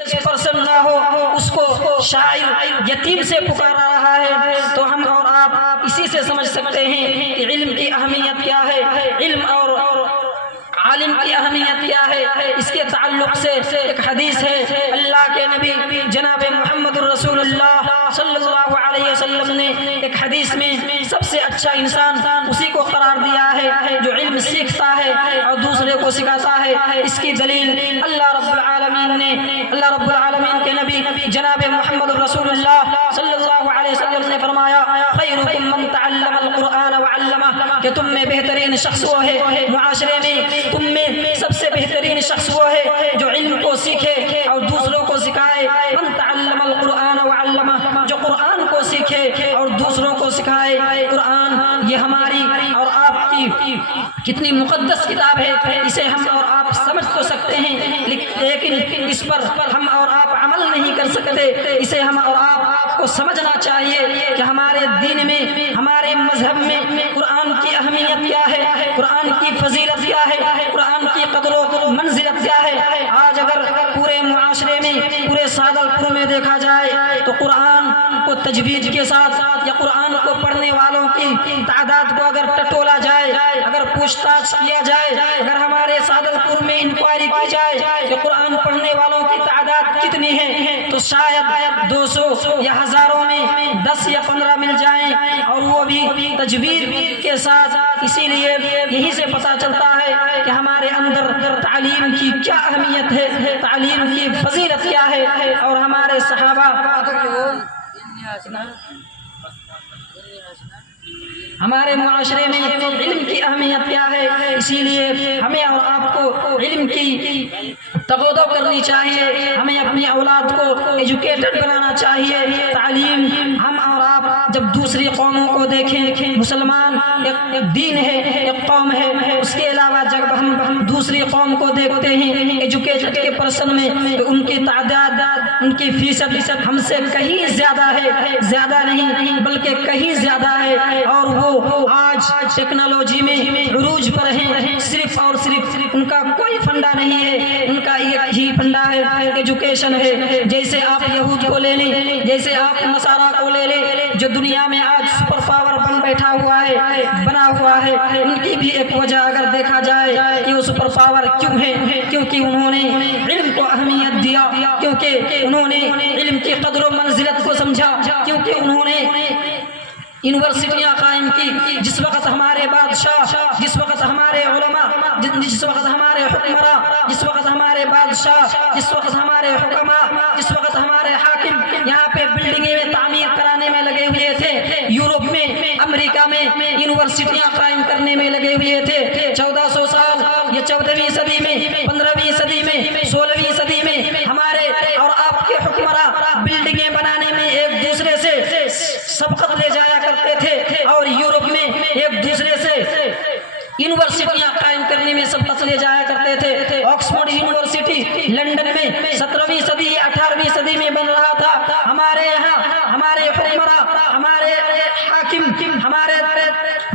Person نہ ہو اس کو شاعر یتیم سے پکارا رہا ہے، تو ہم اور آپ اسی سے سمجھ سکتے ہیں کہ علم کی اہمیت کیا ہے، علم اور عالم کی اہمیت کیا ہے۔ اس کے تعلق سے ایک حدیث ہے، اللہ کے نبی جناب محمد الرسول اللہ صلی اللہ علیہ وسلم نے ایک حدیث میں سب سے اچھا انسان اسی کو قرار دیا ہے جو علم سیکھتا ہے اور دوسرے کو سکھاتا ہے۔ اس کی دلیل اللہ رب العالمین کے نبی جناب محمد الرسول اللہ صلی اللہ علیہ وسلم نے فرمایا، خیرکم من تعلم القرآن وعلمہ، کہ تم میں بہترین شخص وہ ہے، معاشرے میں تم میں سب سے بہترین شخص وہ ہے جو علم کو سیکھے اور دوسروں کو سکھائے۔ من تعلم القرآن وعلمہ، جو قرآن کو سیکھے اور دوسروں کو سکھائے۔ قرآن یہ ہماری اور آپ کی کتنی مقدس کتاب ہے، اسے ہم اور آپ سمجھ تو سکتے ہیں لیکن اس پر ہم اور آپ عمل نہیں کر سکتے۔ اسے ہم اور آپ کو سمجھنا چاہیے کہ ہمارے دین میں، ہمارے مذہب میں قرآن کی اہمیت کیا ہے، قرآن کی فضیلت کیا ہے، قرآن کی قدر و منزلت کیا ہے۔ آج اگر پورے معاشرے میں، پورے سادل پور میں دیکھا جائے تو قرآن کو تجوید کے ساتھ یا قرآن کو پڑھنے والوں کی تعداد کو اگر ٹٹولا جائے، اگر پوچھ تاچھ کیا جائے، اگر ہمارے سادل پور میں انکوائری کی جائے کہ قرآن پڑھنے والوں کی تعداد کتنی ہے، تو شاید 200 یا ہزاروں میں 10 یا 15 مل جائیں، اور وہ بھی تجوید کے ساتھ۔ اسی لیے یہی سے پتہ چلتا ہے کہ ہمارے اندر تعلیم کی کیا اہمیت ہے، تعلیم کی فضیلت کیا ہے، اور ہمارے صحابہ ہمارے معاشرے میں علم کی اہمیت کیا ہے۔ اسی لیے ہمیں اور آپ کو علم کی تغودو کرنی چاہیے، ہمیں اپنی اولاد کو ایجوکیٹڈ بنانا چاہیے۔ تعلیم ہم اور آپ جب دوسری قوموں کو دیکھیں، مسلمان ایک دین ہے، ایک قوم ہے، اس کے علاوہ جب ہم دوسری قوم کو دیکھتے ہیں ایجوکیٹڈ کے پرسن میں، تو ان کی تعداد، ان کی فیصد ہم سے کہیں زیادہ ہے، زیادہ نہیں بلکہ کہیں زیادہ ہے، اور وہ آج ٹیکنالوجی میں عروج پر ہیں۔ صرف اور صرف ان کا کوئی فنڈا نہیں ہے، ان کا ایک ہی فنڈا ہے، ایجوکیشن ہے۔ جیسے آپ یہود کو لے لیں، جیسے آپ نصارہ کو لے لیں، جو دنیا میں آج سپر پاور بن بیٹھا ہوا ہے، بنا ہوا ہے، ان کی بھی ایک وجہ اگر دیکھا جائے کہ وہ سپر پاور کیوں ہے، کیونکہ انہوں نے علم کو اہمیت دیا، کیونکہ انہوں نے علم کی قدر و منزلت کو سمجھا، کیونکہ انہوں نے یونیورسٹیاں قائم کی۔ جس وقت ہمارے بادشاہ، جس وقت ہمارے علماء، جس وقت ہمارے حکمراں، جس وقت ہمارے بادشاہ، جس وقت ہمارے حکماء، جس وقت ہمارے حاکم یہاں پہ بلڈنگیں تعمیر کرانے میں لگے ہوئے تھے، یورپ میں، امریکہ میں یونیورسٹیاں قائم کرنے میں لگے ہوئے تھے، 1400 سال یا 14ویں صدی میں، 15ویں صدی میں، 16ویں صدی میں ہمارے اور آپ کے حکمراں بلڈنگیں بنانے میں ایک دوسرے سے سبقت لے جایا کرتے تھے، اور یورپ میں ایک دوسرے سے یونیورسٹیاں قائم کرنے میں سبقت لے جایا کرتے تھے۔ آکسفورڈ یونیورسٹی لندن میں 17ویں صدی یا 18ویں صدی میں بن رہا تھا۔ ہمارے یہاں ہمارے حکمراں، ہمارے حاکم، ہمارے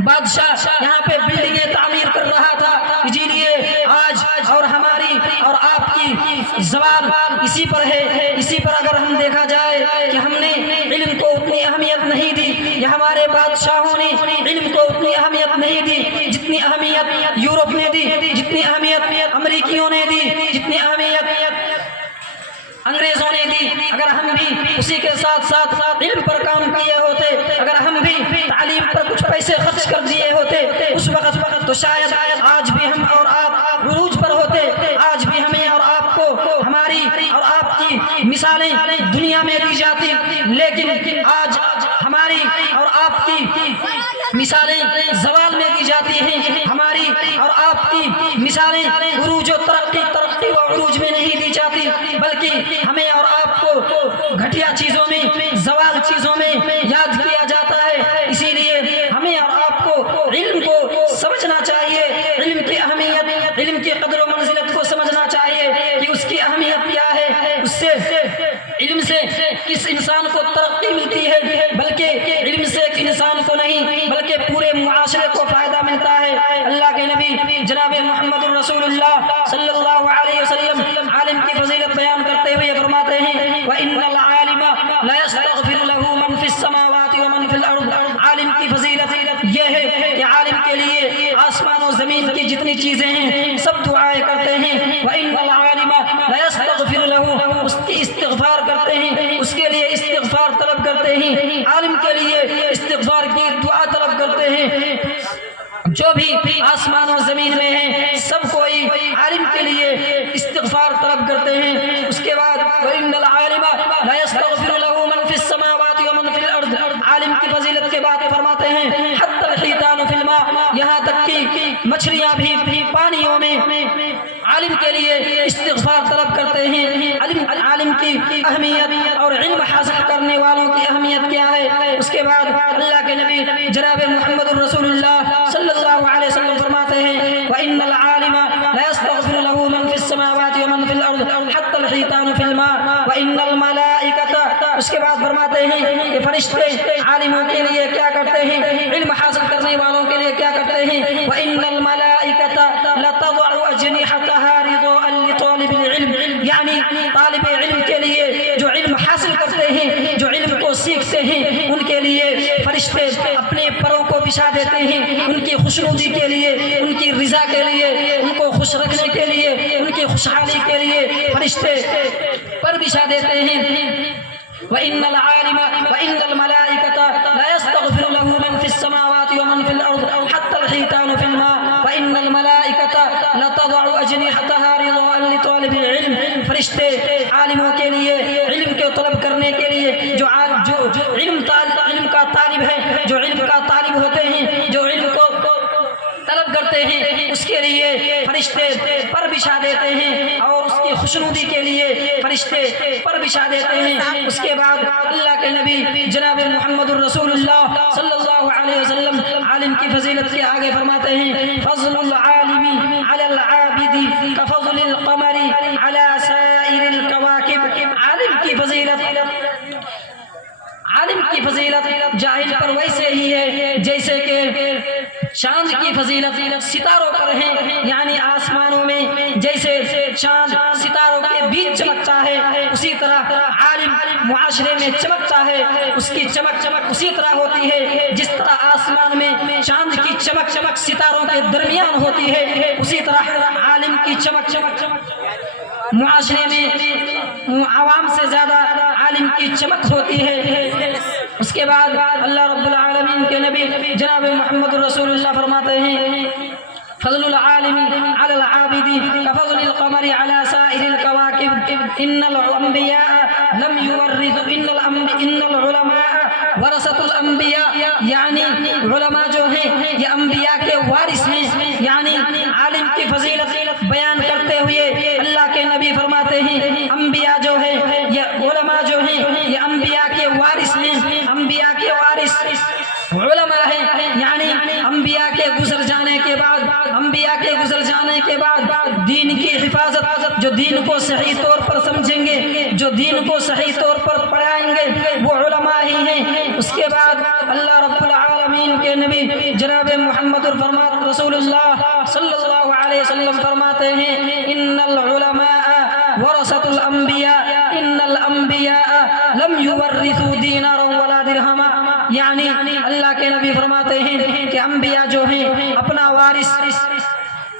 بادشاہ یہاں پہ بلڈنگیں تعمیر کر رہا تھا۔ اسی لیے آج اور ہماری اور آپ کی زبان اسی پر ہے۔ اسی پر اگر ہم دیکھا جائے کہ ہم نے علم کو اتنی اہمیت نہیں دی، یا ہمارے بادشاہوں نے علم کو اتنی اہمیت نہیں دی جتنی اہمیت یورپ نے دی، جتنی اہمیت امریکیوں نے دی، جتنی اہمیت انگریزوں نے دی۔ اگر ہم بھی اسی کے ساتھ ساتھ علم پر کام کیے ہوتے، اگر ہم بھی تعلیم پر کچھ پیسے خرچ کر دیے ہوتے اس وقت، تو شاید آج بھی ہم اور آپ عروج پر ہوتے، آج بھی ہمیں اور آپ کو ہماری اور آپ کی مثالیں دنیا میں دی جاتی، لیکن آج ہماری اور آپ کی مثالیں زوال میں دی جاتی ہیں، ہماری اور آپ کی مثالیں عروج و ترقی و عروج میں نہیں دی جاتی، بلکہ ہمیں اور آپ کو گھٹیا چیزوں میں، زوال چیزوں میں یاد کیا جاتا ہے۔ اسی لیے ہمیں اور آپ کو علم کو سمجھنا چاہیے، علم کی اہمیت، علم کی قدر و منزلت کو سمجھنا چاہیے کہ اس کی اہمیت کیا ہے، اس سے علم سے کس انسان کو ترقی ملتی ہے، بلکہ علم سے ایک انسان کو نہیں بلکہ پورے معاشرے کو فائدہ ملتا ہے۔ اللہ کے نبی جناب محمد الرسول اللہ صلی اللہ علیہ وسلم عالم کی فضیلت بیان کرتے ہوئے فرمایا فرماتے ہیں وَإِنَّ الْعَالِمَ لَيَسْتَغْفِرُ لَهُ مَنْ فِي السَّمَاوَاتِ وَمَنْ فِي الْأَرْضِ عالم کی فضیلت یہ ہے کہ عالم کے لیے آسمان و زمین کی جتنی چیزیں ہیں سب دعائیں کرتے ہیں وَإِنَّ الْعَالِمَ لَيَسْتَغْفِرُ لَهُ اس کی استغفار کرتے ہیں اس کے لیے استغفار طلب کرتے ہیں عالم کے لیے استغفار کی دعا طلب کرتے ہیں جو بھی آسمان و زمین میں ہیں سب کوئی عالم کے لیے استغفار طلب کرتے ہیں اس کے بعد وَإِنَّ الْعَالِمَ لَيَسْتَغْفِرُ لَهُ مَنْ فِي السَّمَاوَاتِ وَمَنْ فِي الْأَرْضِ عالم کی فضیلت کے بعد فرماتے ہیں حَتَّى الْحِيتَانُ فِي الْمَاءِ یہاں تک کہ مچھلیاں بھی پانیوں میں عالم کے لیے استغفار طلب کرتے ہیں عالم کی اہمیت اور علم حاصل کرنے والوں کی اہمیت کیا ہے اس کے بعد اللہ کے نبی جناب محمد الرسول اللہ صلی اللہ علیہ وسلم فرماتے ہیں وَإِنَّ الْعَالِمَ لَيَسْتَغْفِرُ لَهُ مَنْ فِي السَّمَاوَاتِ وَمَنْ فِي الْأَرْضِ حَتَّى الْحِيتَانُ فِي الْمَاءِ وَإِنَّ الْمَلَائِكَةَ اس کے بعد فرماتے ہیں کہ فرشتے عالموں کے لیے کیا کرتے ہیں علم حاصل کرنے والوں کے لیے کیا کرتے ہیں وَإِنَّ الْمَلَائِكَةَ لَتَضَعُ أَجْنِحَتَهَا رِضَاءً لِطَالِبِ الْعِلْمِ یعنی طالب علم کے لیے جو علم حاصل کرتے ہیں جو علم کو سیکھتے ہیں ان کے لیے فرشتے اپنے پروں کو بچھا دیتے ہیں ان کی خوشنودی کے لیے ان کی رضا کے لیے ان کو خوش رکھنے کے لیے ان کی خوشحالی کے لیے فرشتے پر بچھا دیتے ہیں وَإِنَّ الْعَالِمَ وَإِنَّ الْمَلَائِكَةَ لَيَسْتَغْفِرُ لَهُ مَنْ فِي السَّمَاوَاتِ وَمَنْ فِي الْأَرْضِ حَتَّى الْحِيتَانُ فِي الْمَاءِ وَإِنَّ الْمَلَائِكَةَ لَتَضَعُ أَجْنِحَتَهَا رِضَاءً لِطَالِبِ الْعِلْمِ فرشتے عالموں کے لیے علم کو طلب کرنے کے لیے جو علم کا طالب ہے جو علم کا طالب ہوتے ہیں جو علم کو طلب کرتے ہیں اس کے لیے فرشتے پر بچھا دیتے ہیں اور اس کی خوشنودی کے لیے فرشتے پر بچھا دیتے ہیں اس کے بعد اللہ کے نبی جناب محمد الرسول اللہ صلی اللہ علیہ وسلم عالم کی فضیلت کے آگے فرماتے ہیں فضل العالم علی العابد کفضل القمر علی سائر الکواکب عالم کی فضیلت جاہل پر ویسے ہی ہے جیسے کہ چاند کی فضیلت ستاروں پر ہے یعنی آسمانوں میں جیسے چاند ستاروں کے بیچ چمکتا ہے اسی طرح عالم معاشرے میں چمکتا ہے اس کی چمک اسی طرح ہوتی ہے جس طرح آسمان میں چاند کی چمک ستاروں کے درمیان ہوتی ہے اسی طرح عالم کی چمک معاشرے میں عوام سے زیادہ عالم کی چمک ہوتی ہے اس کے بعد اللہ رب العالمین کے نبی جناب محمد رسول اللہ فرماتے ہیں فضل العالم على العابد كفضل القمر على سائر الكواكب ان الانبياء لم يورثوا ان العلماء ورثة الانبياء یعنی علماء جو ہیں یہ انبیاء کے وارث ہیں یعنی عالم کی فضیلت بیان کرتے ہوئے اللہ کے نبی فرماتے ہیں انبیاء جو ہے یہ علماء جو ہیں یہ انبیاء کے وارث ہیں انبیاء کے وارث علماء ہیں یعنی انبیاء کے گزر جانے کے بعد دین کی حفاظت جو دین کو صحیح طور پر سمجھیں گے جو دین کو صحیح طور پر پڑھائیں گے وہ علماء ہی ہیں اس کے بعد اللہ رب العالمین کے نبی جناب محمد رسول اللہ صلی اللہ علیہ وسلم فرماتے ہیں ان العلماء ورثة الانبیاء ان الانبیاء لم يورثوا دینارا ولا درہما یعنی اللہ کے نبی فرماتے ہیں کہ انبیاء جو ہیں اپنا وارث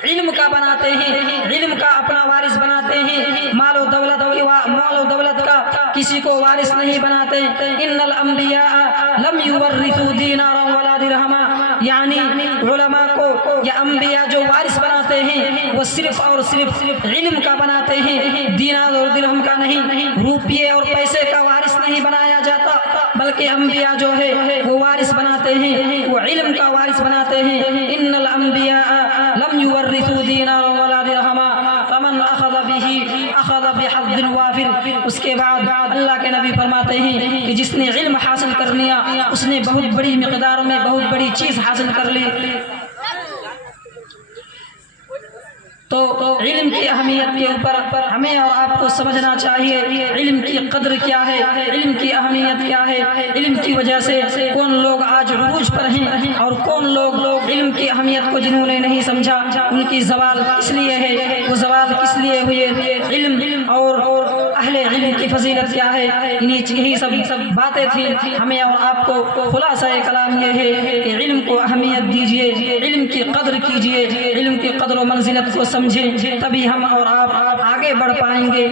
علم کا بناتے ہیں علم کا اپنا وارث بناتے ہیں مال و دولت کا کسی کو وارث نہیں بناتے ان الانبیاء لم یورثوا دینارا ولا درہما یعنی علماء کو یا انبیاء جو وارث بناتے ہیں وہ صرف اور صرف علم کا بناتے ہیں دینار اور درہم کا نہیں روپیے اور پیسے کا وارث نہیں بنایا جاتا بلکہ انبیاء جو ہے وہ وارث بناتے ہیں وہ علم کا وارث بناتے ہیں ان الانبیاء لم یورثوا دینارا ولا درہما فمن اخذ به اخذ بحظ وافر اس کے بعد اللہ کے نبی فرماتے ہیں کہ جس نے علم حاصل کر لیا اس نے بہت بڑی مقدار میں بہت بڑی چیز حاصل کر لی تو علم کی اہمیت کے اوپر ہمیں اور آپ کو سمجھنا چاہیے علم کی قدر کیا ہے علم کی اہمیت کیا ہے علم کی وجہ سے کون لوگ آج عروج پر ہیں اور کون لوگ علم کی اہمیت کو جنہوں نے نہیں سمجھا ان کی زوال کس لیے ہے وہ زوال کس لیے ہوئے علم اور اہل علم کی فضیلت کیا ہے، یہی سب باتیں تھیں. ہمیں اور آپ کو خلاصہ کلام یہ ہے کہ علم کو اہمیت دیجیے، علم کی قدر کیجیے، علم کی قدر و منزلت کو سمجھیں، تبھی ہم اور آپ آگے بڑھ پائیں گے.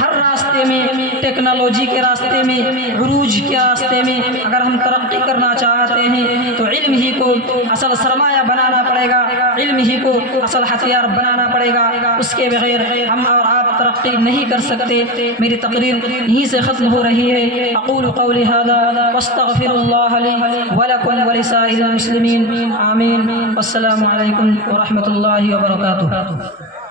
ہر راستے میں، ٹیکنالوجی کے راستے میں، عروج کے راستے میں اگر ہم ترقی کرنا چاہتے ہیں تو علم ہی کو اصل سرمایہ بنانا پڑے گا، علم ہی کو اصل ہتھیار بنانا پڑے گا. اس کے بغیر ہم اور آپ ترقی نہیں کر سکتے. میری تقریر یہیں سے ختم ہو رہی ہے. اقول قولی هذا واستغفر الله لي ولكم ولسائر المسلمين. آمین. والسلام علیکم ورحمۃ اللہ وبرکاتہ.